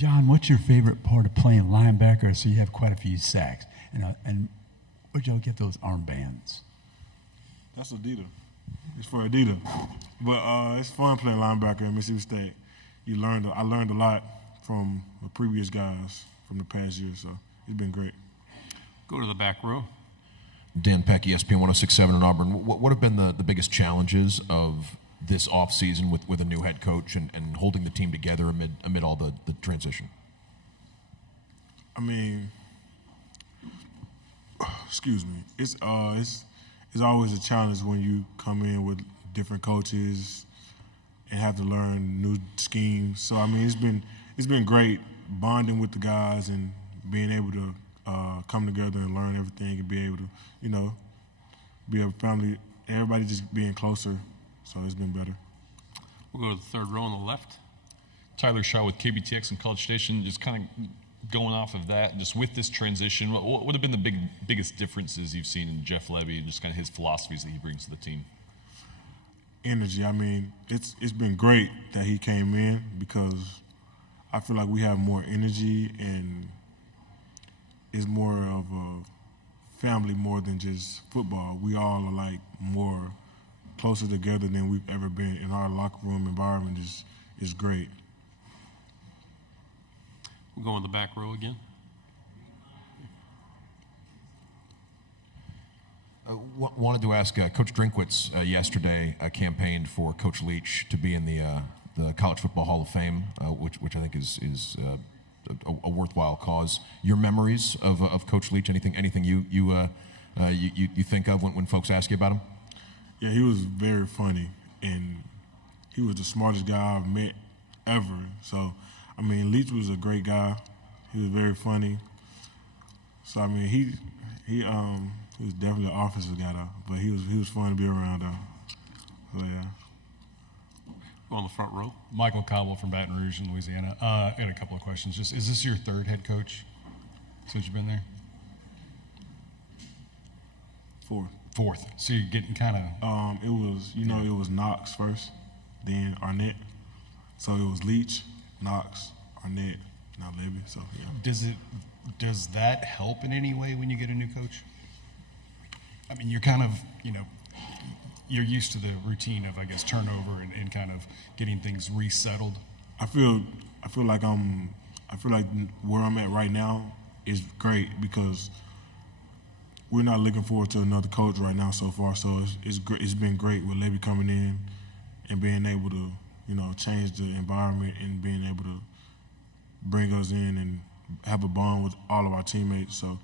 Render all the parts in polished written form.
John, what's your favorite part of playing linebacker? So you have quite a few sacks. And where'd y'all get those armbands? That's Adidas. It's for Adidas. But it's fun playing linebacker at Mississippi State. I learned a lot from the previous guys from the past year, so it's been great. Go to the back row. Dan Peck, ESPN 106.7 in Auburn. What have been the biggest challenges of this offseason with a new head coach and holding the team together amid all the transition? I mean, excuse me. It's always a challenge when you come in with different coaches and have to learn new schemes. So I mean, it's been great bonding with the guys and being able to come together and learn everything and be able to, be a family. Everybody just being closer. So it's been better. We'll go to the third row on the left. Tyler Shaw with KBTX and College Station. Just kind of going off of that, just with this transition, what would have been the biggest differences you've seen in Jeff Lebby and just kind of his philosophies that he brings to the team? Energy. I mean, it's been great that he came in because I feel like we have more energy and it's more of a family more than just football. We all are like more closer together than we've ever been, in our locker room environment is great. We'll go in the back row again. Wanted to ask, Coach Drinkwitz yesterday campaigned for Coach Leach to be in the College Football Hall of Fame, which I think is a worthwhile cause. Your memories of Coach Leach? Anything you think of when folks ask you about him? Yeah, he was very funny, and he was the smartest guy I've met ever. So, I mean, Leach was a great guy. He was very funny. So, I mean, he was definitely an offensive guy, though. But he was fun to be around, though. So, yeah. Go on the front row. Michael Cobble from Baton Rouge in Louisiana. I had a couple of questions. Just, is this your third head coach since you've been there? Fourth. So you're getting kind of. It was Knox first, then Arnett. So it was Leach, Knox, Arnett, now Lebby. So yeah. Does that help in any way when you get a new coach? I mean, you're kind of, you're used to the routine of, I guess, turnover and kind of getting things resettled. I feel like where I'm at right now is great because we're not looking forward to another coach right now so far. So it's been great with Lebby coming in and being able to, change the environment and being able to bring us in and have a bond with all of our teammates. So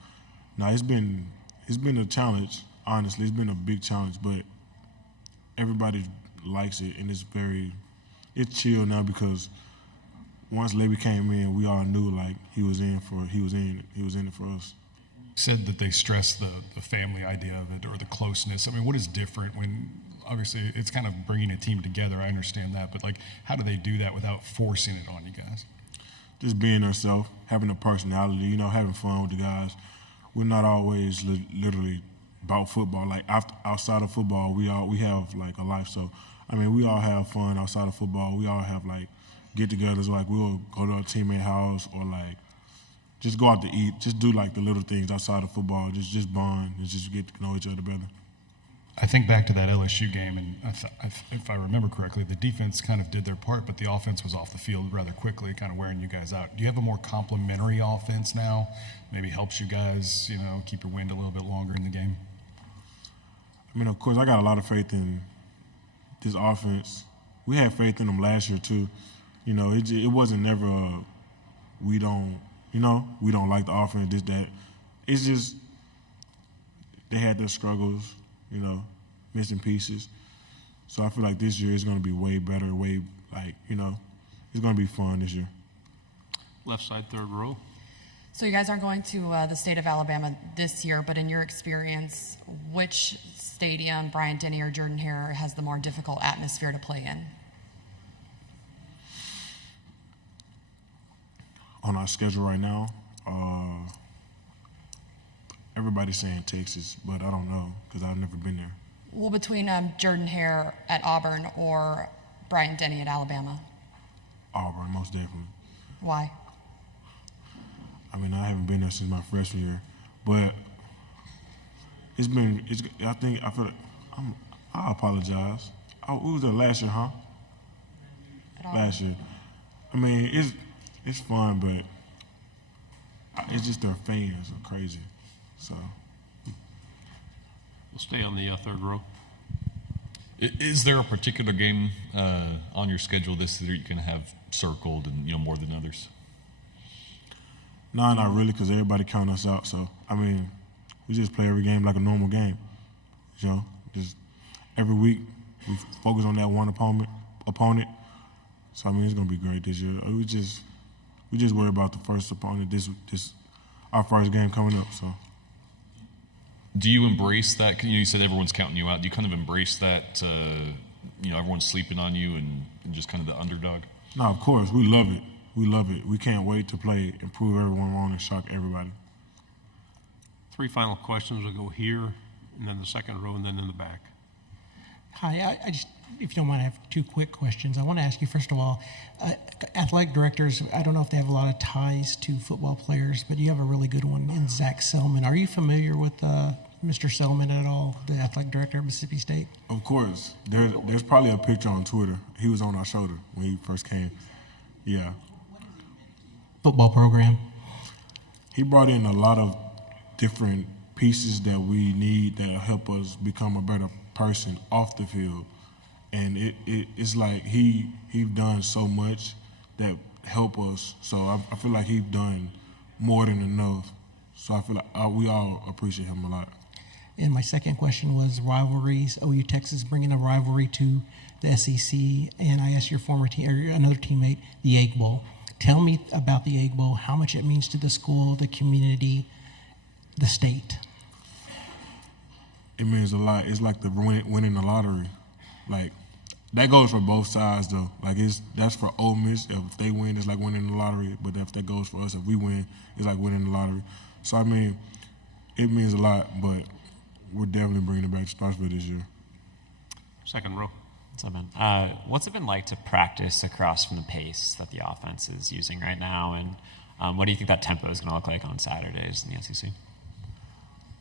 now it's been a challenge. Honestly, it's been a big challenge, but everybody likes it, and it's chill now because once Lebby came in, we all knew like he was in it for us. Said that they stress the family idea of it or the closeness. I mean, what is different when, obviously, it's kind of bringing a team together. I understand that, but like, how do they do that without forcing it on you guys? Just being ourselves, having a personality, having fun with the guys. We're not always literally about football. Like outside of football, we have like a life. So, I mean, we all have fun outside of football. We all have like get-togethers. Like we'll go to our teammate house or like just go out to eat. Just do like the little things outside of football. Just bond and just get to know each other better. I think back to that LSU game, and if I remember correctly, the defense kind of did their part, but the offense was off the field rather quickly, kind of wearing you guys out. Do you have a more complementary offense now? Maybe helps you guys, keep your wind a little bit longer in the game? I mean, of course, I got a lot of faith in this offense. We had faith in them last year, too. It wasn't never we don't like the offense, this, that. It's just they had their struggles, missing pieces. So I feel like this year is going to be way better, it's going to be fun this year. Left side, third row. So you guys aren't going to the state of Alabama this year, but in your experience, which stadium, Bryant-Denny or Jordan-Hare, has the more difficult atmosphere to play in? On our schedule right now, everybody's saying Texas, but I don't know because I've never been there. Well, between Jordan-Hare at Auburn or Bryant-Denny at Alabama? Auburn, most definitely. Why? I mean, I haven't been there since my freshman year, but I feel like I apologize. We was there last year, huh? Last year. I mean, it's fun, but it's just their fans are crazy. So We'll stay on the third row. Is there a particular game on your schedule this year you can have circled and more than others? no, not really, because everybody count us out. So I mean, we just play every game like a normal game. Just every week we focus on that one opponent. So I mean, it's gonna be great this year. We just worry about the first opponent. This our first game coming up. So Do you embrace that? You said everyone's counting you out. Do you kind of embrace that? Everyone's sleeping on you and just kind of the underdog. no, of course we love it. We love it. We can't wait to play and prove everyone wrong and shock everybody. 3 final questions. We'll go here, and then the second row, and then in the back. Hi, I just, if you don't mind, I have 2 quick questions. I want to ask you, first of all, athletic directors, I don't know if they have a lot of ties to football players, but you have a really good one in Zach Selman. Are you familiar with Mr. Selman at all, the athletic director at Mississippi State? Of course, there's probably a picture on Twitter. He was on our shoulder when he first came. Yeah, Football program? he brought in a lot of different pieces that we need that help us become a better person off the field, and it's like he done so much that help us. So I feel like he's done more than enough. So I feel like we all appreciate him a lot. And my second question was rivalries. OU Texas bringing a rivalry to the SEC, and I asked your former team or another teammate the Egg Bowl. Tell me about the Egg Bowl. How much it means to the school, the community, the state. It means a lot. It's like the winning the lottery. Like that goes for both sides though. Like that's for Ole Miss. If they win, it's like winning the lottery. But if that goes for us, if we win, it's like winning the lottery. So I mean, it means a lot. But we're definitely bringing it back to Spotsville this year. Second row. What's up, man? What's it been like to practice across from the pace that the offense is using right now? And what do you think that tempo is going to look like on Saturdays in the SEC?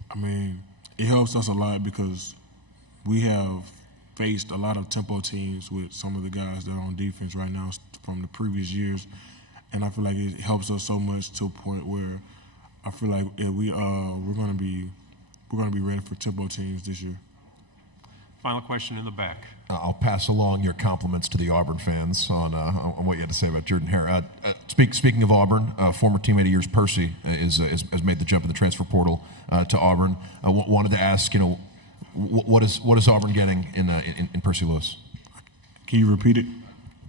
I mean, it helps us a lot because we have faced a lot of tempo teams with some of the guys that are on defense right now from the previous years, and I feel like it helps us so much to a point where I feel like we're gonna be ready for tempo teams this year. Final question in the back. I'll pass along your compliments to the Auburn fans on what you had to say about Jordan Hare. Speaking of Auburn, former teammate of yours, Percy, has made the jump in the transfer portal to Auburn. Wanted to ask, what is Auburn getting in Percy Lewis? Can you repeat it?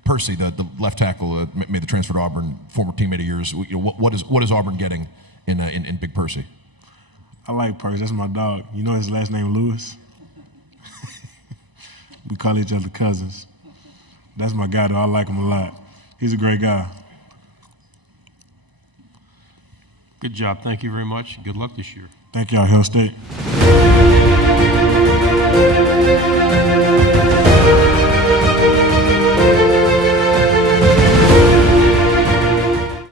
Percy, the left tackle, made the transfer to Auburn. Former teammate of yours. What is Auburn getting in Big Percy? I like Percy. That's my dog. You know his last name Lewis. We call each other cousins. That's my guy, though. I like him a lot. He's a great guy. Good job. Thank you very much. Good luck this year. Thank y'all, Hill State.